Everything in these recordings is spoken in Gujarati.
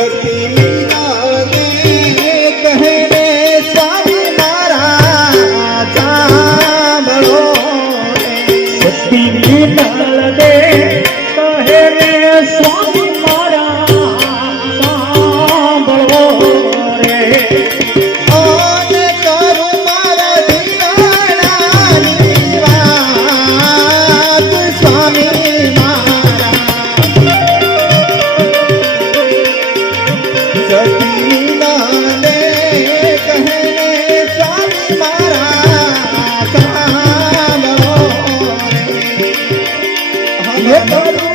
Señor Yeah.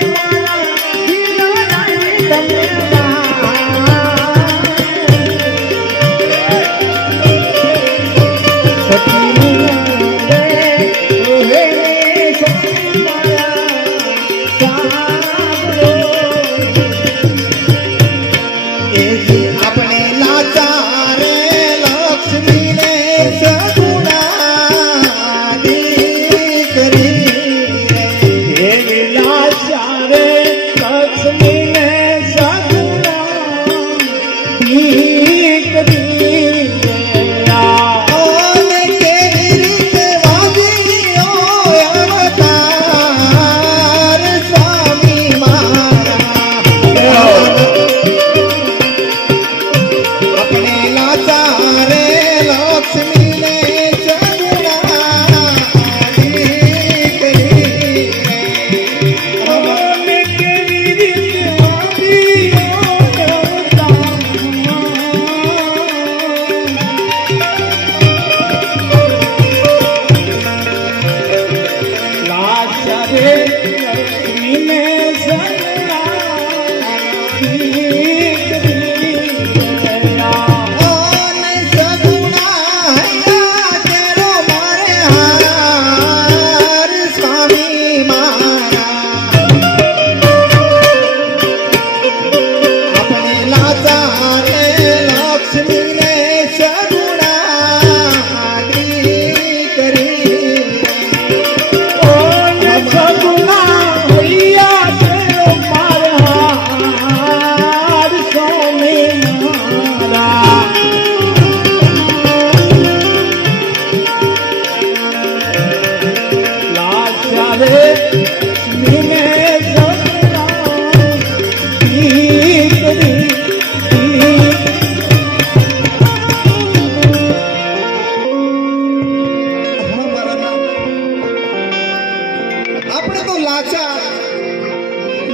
হে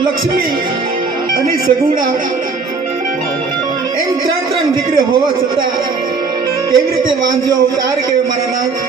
લક્ષ્મી અને સગુણા એમ ત્રણ ત્રણ દીકરી હોવા છતાં કેવી રીતે વાંધો અવતાર કે મારા નાથ